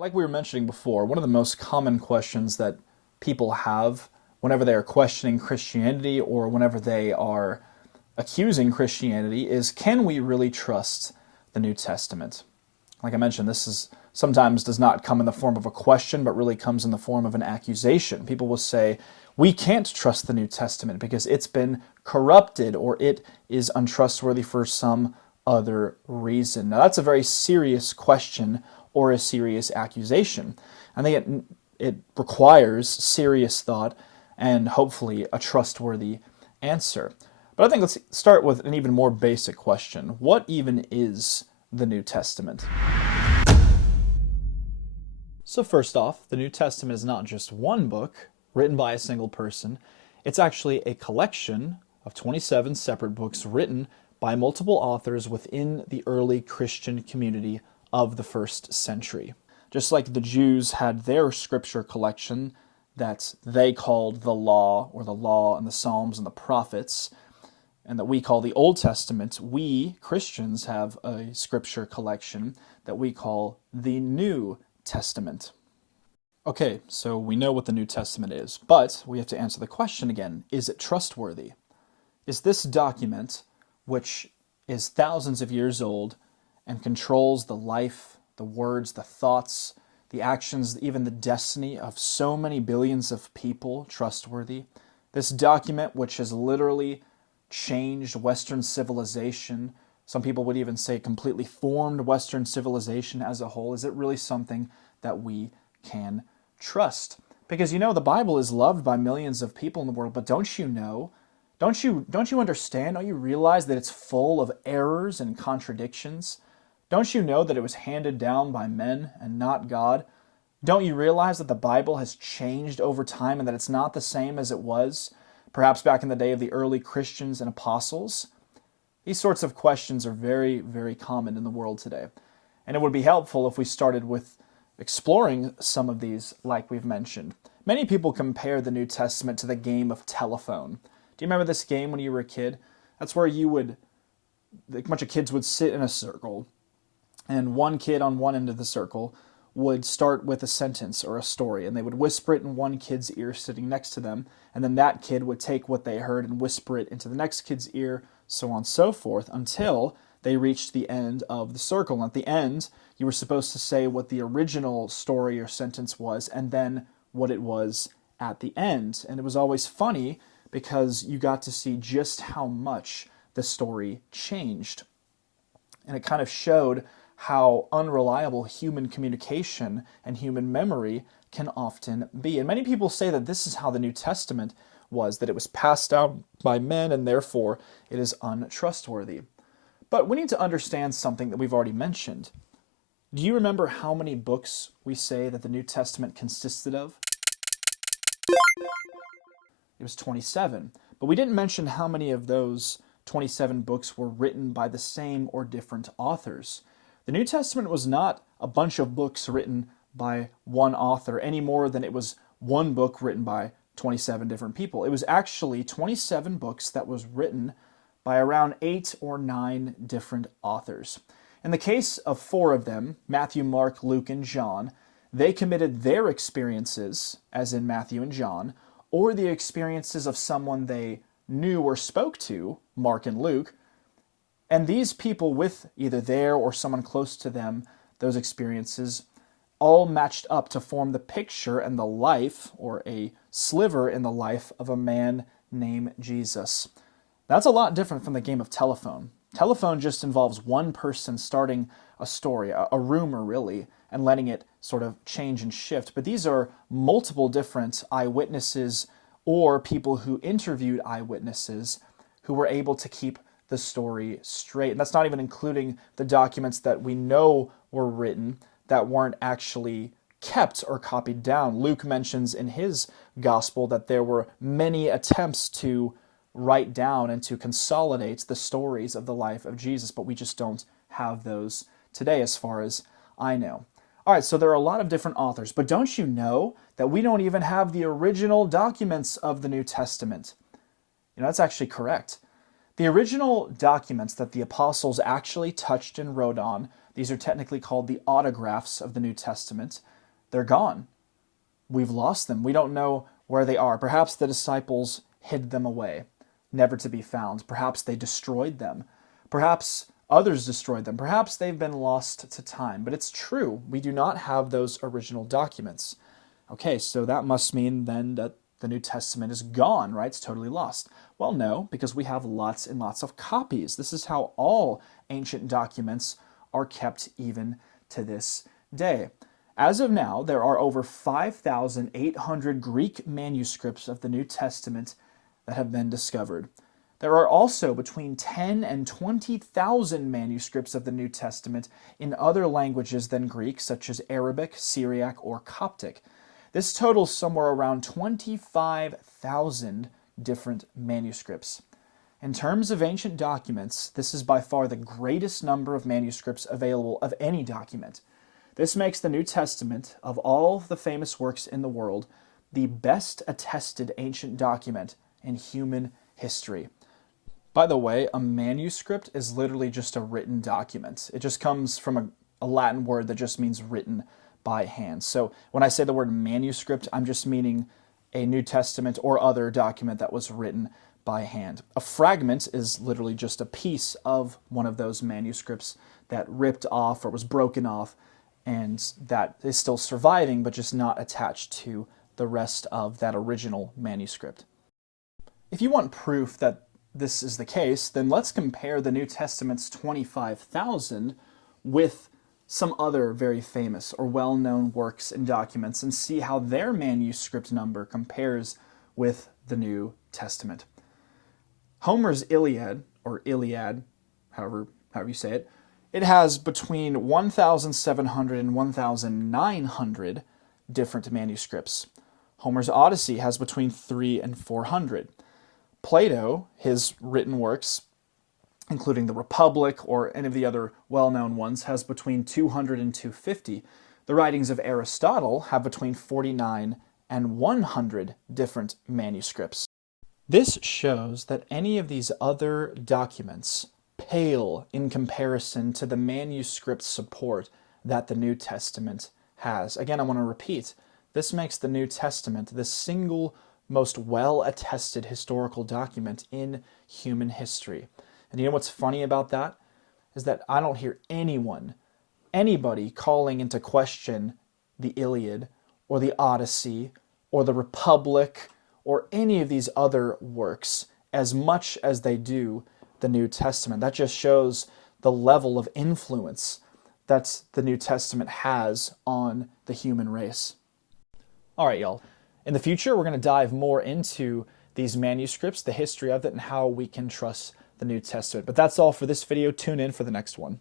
Like we were mentioning before, one of the most common questions that people have whenever they are questioning Christianity or whenever they are accusing Christianity is, can we really trust the New Testament? Like I mentioned, this is sometimes does not come in the form of a question, but really comes in the form of an accusation. People will say, we can't trust the New Testament because it's been corrupted or it is untrustworthy for some other reason. Now, that's a very serious question or a serious accusation. I think it requires serious thought and hopefully a trustworthy answer. But I think let's start with an even more basic question. What even is the New Testament? So first off, the New Testament is not just one book written by a single person. It's actually a collection of 27 separate books written by multiple authors within the early Christian community of the first century. Just like the Jews had their scripture collection that they called the Law, or the Law and the Psalms and the Prophets, and that we call the Old Testament, we Christians have a scripture collection that we call the New Testament. Okay, so we know what the New Testament is, but we have to answer the question again, is it trustworthy? Is this document, which is thousands of years old and controls the life, the words, the thoughts, the actions, even the destiny of so many billions of people, trustworthy? This document, which has literally changed Western civilization, some people would even say completely formed Western civilization as a whole, is it really something that we can trust? Because the Bible is loved by millions of people in the world, but don't you know, don't you understand, don't you realize that it's full of errors and contradictions? Don't you know that it was handed down by men and not God? Don't you realize that the Bible has changed over time and that it's not the same as it was perhaps back in the day of the early Christians and apostles? These sorts of questions are very, very common in the world today. And it would be helpful if we started with exploring some of these like we've mentioned. Many people compare the New Testament to the game of telephone. Do you remember this game when you were a kid? That's where a bunch of kids would sit in a circle, and one kid on one end of the circle would start with a sentence or a story, and they would whisper it in one kid's ear sitting next to them, and then that kid would take what they heard and whisper it into the next kid's ear, so on and so forth, until they reached the end of the circle. And at the end, you were supposed to say what the original story or sentence was, and then what it was at the end. And it was always funny because you got to see just how much the story changed. And it kind of showed how unreliable human communication and human memory can often be. And many people say that this is how the New Testament was, that it was passed down by men and therefore it is untrustworthy. But we need to understand something that we've already mentioned. Do you remember how many books we say that the New Testament consisted of? It was 27. But we didn't mention how many of those 27 books were written by the same or different authors. The New Testament was not a bunch of books written by one author any more than it was one book written by 27 different people. It was actually 27 books that was written by around 8 or 9 different authors. In the case of 4 of them, Matthew, Mark, Luke, and John, they committed their experiences, as in Matthew and John, or the experiences of someone they knew or spoke to, Mark and Luke, and these people with either their or someone close to them, those experiences, all matched up to form the picture and the life, or a sliver in the life, of a man named Jesus. That's a lot different from the game of telephone. Telephone just involves one person starting a story, a rumor really, and letting it sort of change and shift. But these are multiple different eyewitnesses or people who interviewed eyewitnesses who were able to keep the story straight. And that's not even including the documents that we know were written that weren't actually kept or copied down. Luke mentions in his gospel that there were many attempts to write down and to consolidate the stories of the life of Jesus, but we just don't have those today as far as I know. All right, so there are a lot of different authors, but don't you know that we don't even have the original documents of the New Testament? That's actually correct. The original documents that the apostles actually touched and wrote on, These are technically called the autographs of the New Testament. They're gone. We've lost them. We don't know where they are. Perhaps the disciples hid them away, never to be found. Perhaps they destroyed them. Perhaps others destroyed them. Perhaps they've been lost to time. But it's true. We do not have those original documents. Okay, so that must mean then that the New Testament is gone, right? It's totally lost. Well, no, because we have lots and lots of copies. This is how all ancient documents are kept even to this day. As of now, there are over 5,800 Greek manuscripts of the New Testament that have been discovered. There are also between 10 and 20,000 manuscripts of the New Testament in other languages than Greek, such as Arabic, Syriac, or Coptic. This totals somewhere around 25,000 different manuscripts. In terms of ancient documents, this is by far the greatest number of manuscripts available of any document. This makes the New Testament, of all the famous works in the world, the best attested ancient document in human history. By the way, a manuscript is literally just a written document. It just comes from a Latin word that just means written by hand. So when I say the word manuscript, I'm just meaning a New Testament or other document that was written by hand. A fragment is literally just a piece of one of those manuscripts that ripped off or was broken off, and that is still surviving, but just not attached to the rest of that original manuscript. If you want proof that this is the case, then let's compare the New Testament's 25,000 with some other very famous or well-known works and documents and see how their manuscript number compares with the New Testament. Homer's Iliad, or Iliad, however you say it, it has between 1,700 and 1,900 different manuscripts. Homer's Odyssey has between 300 and 400. Plato, his written works, including the Republic or any of the other well-known ones, has between 200 and 250. The writings of Aristotle have between 49 and 100 different manuscripts. This shows that any of these other documents pale in comparison to the manuscript support that the New Testament has. Again, I want to repeat, this makes the New Testament the single most well-attested historical document in human history. And you know what's funny about that? Is that I don't hear anybody calling into question the Iliad or the Odyssey or the Republic or any of these other works as much as they do the New Testament. That just shows the level of influence that the New Testament has on the human race. All right, y'all. In the future, we're going to dive more into these manuscripts, the history of it, and how we can trust the New Testament. But that's all for this video. Tune in for the next one.